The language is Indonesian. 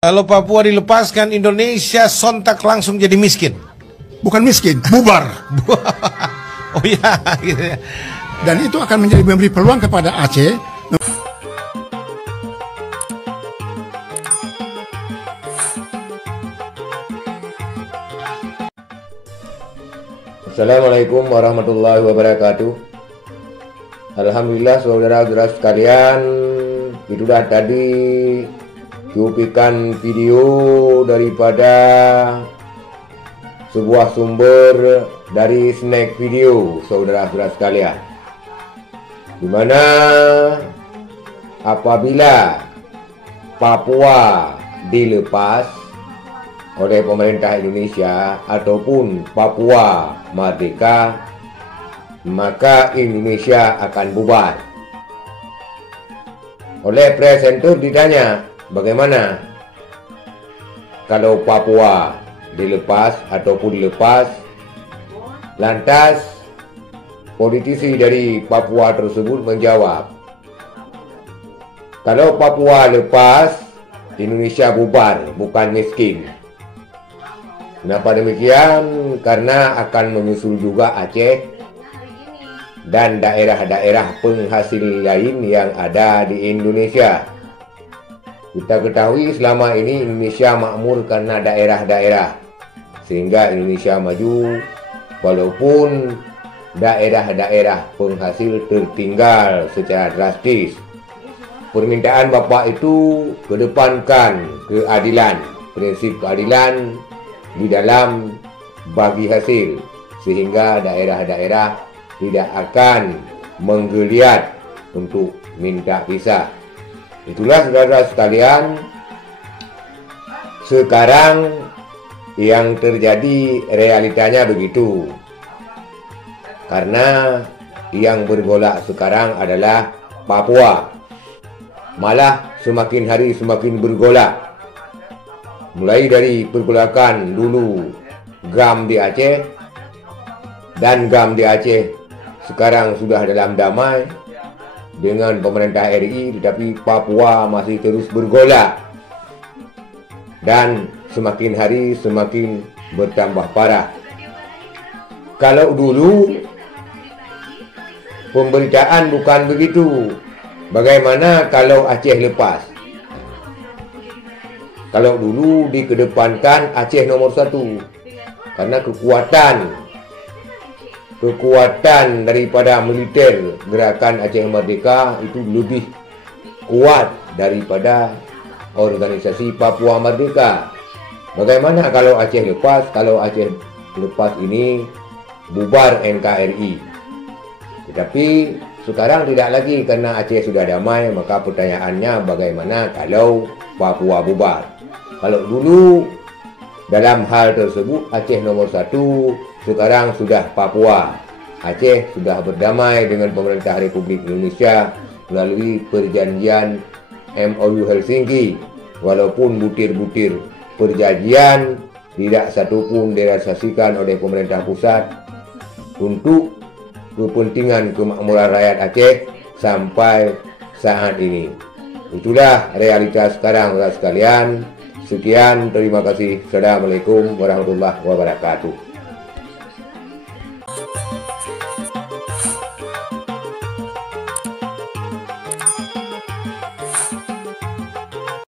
Kalau Papua dilepaskan, Indonesia sontak langsung jadi miskin. Bukan miskin, bubar. Oh iya, gitu ya. Dan itu akan memberi peluang kepada Aceh. Assalamualaikum warahmatullahi wabarakatuh. Alhamdulillah saudara-saudara sekalian, itulah tadi cuplikan video daripada sebuah sumber dari Snack Video, saudara-saudara sekalian, di mana apabila Papua dilepas oleh pemerintah Indonesia ataupun Papua merdeka, maka Indonesia akan bubar. Oleh presenter ditanya, bagaimana kalau Papua dilepas ataupun dilepas? Lantas politisi dari Papua tersebut menjawab, kalau Papua lepas, Indonesia bubar, bukan miskin. Kenapa demikian? Karena akan menyusul juga Aceh dan daerah-daerah penghasil lain yang ada di Indonesia. Kita ketahui selama ini Indonesia makmur karena daerah-daerah, sehingga Indonesia maju, walaupun daerah-daerah penghasil tertinggal secara drastis. Permintaan Bapak itu kedepankan keadilan, prinsip keadilan di dalam bagi hasil, sehingga daerah-daerah tidak akan menggeliat untuk minta pisah. Itulah saudara sekalian, sekarang yang terjadi realitanya begitu. Karena yang bergolak sekarang adalah Papua. Malah semakin hari semakin bergolak. Mulai dari pergolakan dulu GAM di Aceh, dan GAM di Aceh sekarang sudah dalam damai dengan pemerintah RI, tetapi Papua masih terus bergolak dan semakin hari semakin bertambah parah. Kalau dulu pemberitaan bukan begitu, bagaimana kalau Aceh lepas? Kalau dulu dikedepankan Aceh nomor 1, karena kekuatan daripada militer gerakan Aceh Merdeka itu lebih kuat daripada organisasi Papua Merdeka. Bagaimana kalau Aceh lepas? Kalau Aceh lepas ini bubar NKRI. Tetapi sekarang tidak lagi, karena Aceh sudah damai. Maka pertanyaannya, bagaimana kalau Papua bubar? Kalau dulu dalam hal tersebut Aceh nomor 1, sekarang sudah Papua. Aceh sudah berdamai dengan pemerintah Republik Indonesia melalui perjanjian MOU Helsinki. Walaupun butir-butir perjanjian tidak satupun direalisasikan oleh pemerintah pusat untuk kepentingan kemakmuran rakyat Aceh sampai saat ini. Itulah realitas sekarang, saudara sekalian. Sekian, terima kasih. Assalamualaikum warahmatullahi wabarakatuh.